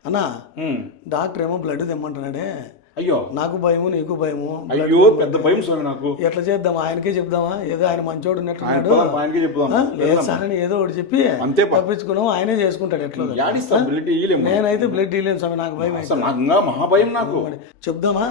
అన్నా డాక్టర్ ఏమో బ్లడ్ తెమ్మంటున్నాడే. అయ్యో నాకు భయము నీకు భయము. అయ్యో పెద్ద భయం స్వామి నాకు. ఎట్లా చేద్దాం? ఆయనకే చెప్దామా? ఏదో ఆయన మంచోడు ఉన్నట్టున్నాడు. ఆయనకే చెప్దాం. లేదు సార్ అని ఏదో ఒకటి చెప్పి అంతే తప్పించుకున్నాం. ఆయనే చేసుకుంటాడు. ఎట్లా నేనైతే బ్లడ్ ఇవ్వలేను స్వామి, నాకు భయం. మహాభయం నాకు. చెప్దామా?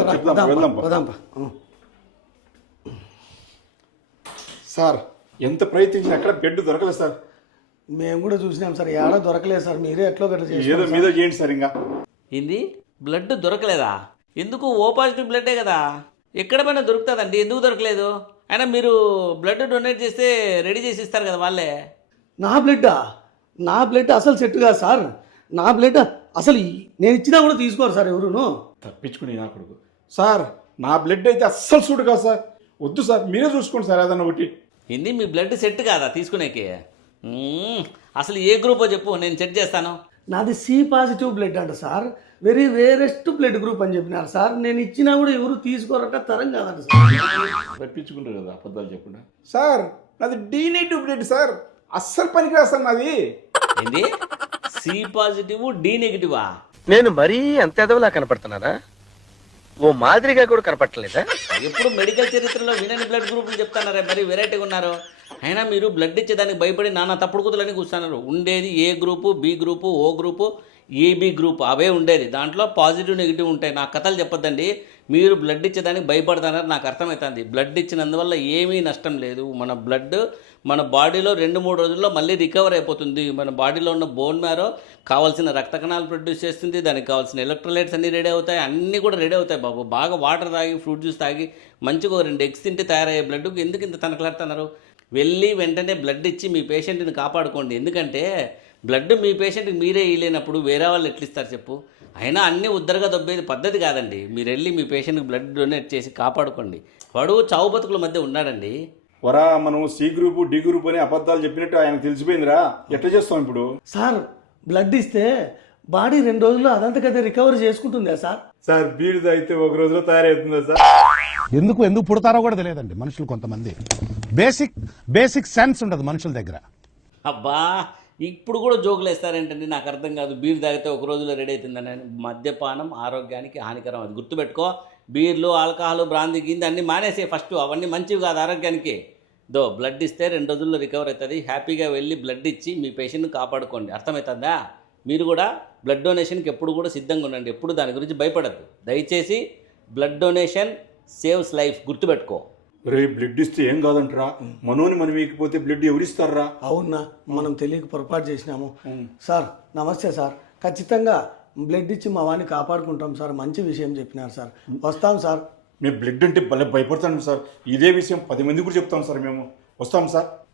సార్ ఎంత ప్రయత్నించినా ఎక్కడ బెడ్ దొరకలేదు సార్. మేము కూడా చూసినాం సార్, ఏడా దొరకలేదు సార్. మీరే ఎట్లో గట్లా చేసి ఏదో మీద చేయండి సార్. ఇంకా ఏంది బ్లడ్ దొరకలేదా? ఎందుకు? ఓ పాజిటివ్ బ్లడ్డే కదా, ఎక్కడ పైన దొరుకుతుందండి. ఎందుకు దొరకలేదు? అయినా మీరు బ్లడ్ డొనేట్ చేస్తే రెడీ చేసి ఇస్తారు కదా వాళ్ళే. నా బ్లడ్ అసలు సెట్ కాదు సార్. నా బ్లడ్ అసలు నేను ఇచ్చినా కూడా తీసుకోరు సార్ ఎవరును. తప్పించుకుని నా కొడుకు. సార్ నా బ్లడ్ అయితే అస్సలు సూట్ కాదు సార్. వద్దు సార్, మీరే చూసుకోండి సార్ ఏదన్నా ఒకటి. ఏంది మీ బ్లడ్ సెట్ కాదా తీసుకునేకి? అసలు ఏ గ్రూపో చెప్పు, నేను చెక్ చేస్తాను. నాది సి పాజిటివ్ బ్లడ్ అంట సార్. వెరీ రేరెస్ట్ బ్లడ్ గ్రూప్ అని చెప్పినారు సార్. నేను ఇచ్చినా కూడా ఎవరు తీసుకోరట, తరం కాదంట సార్. తప్పించుకుంటారు కదా అబద్ధాలు చెప్పకుండా. సార్ నాది డి నెగిటివ్ బ్లడ్ సార్, అస్సలు పనికిరాదు సార్ నాది. ఏంది సి పాజిటివ్ డి నెగిటివా? నేను మరీ అంత ఎదవలా కనపడుతున్నారా? ఓ మాదిరిగా కూడా కనపడలేదా? ఎప్పుడు మెడికల్ చరిత్రలో వినని బ్లడ్ గ్రూపులు చెప్తున్నారే, మరి వెరైటీగా ఉన్నారు. అయినా మీరు బ్లడ్ ఇచ్చేదానికి భయపడి నానా తప్పుడు కూతులని కూర్చున్నారు. ఉండేది A group, B group, O group, AB group అవే ఉండేది. దాంట్లో పాజిటివ్ నెగిటివ్ ఉంటాయి. నాకు కథలు చెప్పొద్దండి. మీరు బ్లడ్ ఇచ్చేదానికి భయపడుతున్నారు, నాకు అర్థమవుతుంది. బ్లడ్ ఇచ్చినందువల్ల ఏమీ నష్టం లేదు. మన బ్లడ్ మన బాడీలో 2-3 రోజుల్లో మళ్ళీ రికవర్ అయిపోతుంది. మన బాడీలో ఉన్న బోన్ మ్యారో కావాల్సిన రక్త కణాలు ప్రొడ్యూస్ చేస్తుంది. దానికి కావాల్సిన ఎలక్ట్రోలైట్స్ అన్నీ రెడీ అవుతాయి. అన్నీ కూడా రెడీ అవుతాయి బాబు. బాగా వాటర్ తాగి, ఫ్రూట్ జ్యూస్ తాగి, మంచిగా 2 ఎగ్స్ తింటే తయారయ్యే బ్లడ్కి ఎందుకు ఇంత తనకలాడుతున్నారు? వెళ్ళి వెంటనే బ్లడ్ ఇచ్చి మీ పేషెంట్ని కాపాడుకోండి. ఎందుకంటే బ్లడ్ మీ పేషెంట్కి మీరే ఇవ్వలేనప్పుడు వేరే వాళ్ళు ఎట్లా ఇస్తారు చెప్పు? అయినా అన్నీ ఉద్దరగా దొబ్బేది పద్ధతి కాదండి. మీరు వెళ్ళి మీ పేషెంట్కి బ్లడ్ డొనేట్ చేసి కాపాడుకోండి. వాడు చావు బతుకుల మధ్య ఉన్నాడండి. వరా మనం సి గ్రూపు డి గ్రూప్ అని అబద్ధాలు చెప్పినట్టు ఆయనకు తెలిసిపోయిందిరా. ఎట్లా చేస్తాం ఇప్పుడు? సార్ బ్లడ్ ఇస్తే బాడీ 2 రోజుల్లో అదంతకదే రికవర్ చేసుకుంటుందా సార్? సార్ బీడు తాగితే 1 రోజులో తయారవుతుందా సార్? ఎందుకు పుడతారో కూడా తెలియదండి మనుషులు. కొంతమంది బేసిక్ సెన్స్ ఉండదు మనుషుల దగ్గర. అబ్బా ఇప్పుడు కూడా జోకులు వేస్తారేంటండి, నాకు అర్థం కాదు. బీర్ తాగితే 1 రోజులో రెడీ అవుతుందని. మద్యపానం ఆరోగ్యానికి హానికరం, అది గుర్తుపెట్టుకో. బీర్లు, ఆల్కహాల్, బ్రాందీ గింది అన్నీ మానేసే ఫస్ట్. అవన్నీ మంచివి కాదు ఆరోగ్యానికి. బ్లడ్ ఇస్తే 2 రోజుల్లో రికవర్ అవుతుంది. హ్యాపీగా వెళ్ళి బ్లడ్ ఇచ్చి మీ పేషెంట్ని కాపాడుకోండి. అర్థమవుతుందా? మీరు కూడా బ్లడ్ డొనేషన్కి ఎప్పుడు కూడా సిద్ధంగా ఉండండి. ఎప్పుడు దాని గురించి భయపడద్దు దయచేసి. బ్లడ్ డొనేషన్ సేవ్స్ లైఫ్, గుర్తుపెట్టుకో. రే బ్లడ్ ఇస్తే ఏం కాదంటరా, మనోని మనం ఇకపోతే బ్లడ్ ఎవరిస్తారా? అవునా, మనం తెలియక పొరపాటు చేసినాము సార్. నమస్తే సార్. ఖచ్చితంగా బ్లడ్ ఇచ్చి మా వాడిని కాపాడుకుంటాం సార్. మంచి విషయం చెప్పినారు సార్. వస్తాం సార్. మేము బ్లడ్ అంటే భలే భయపడతాం సార్. ఇదే విషయం 10 మంది కూడా చెప్తాం సార్. మేము వస్తాం సార్.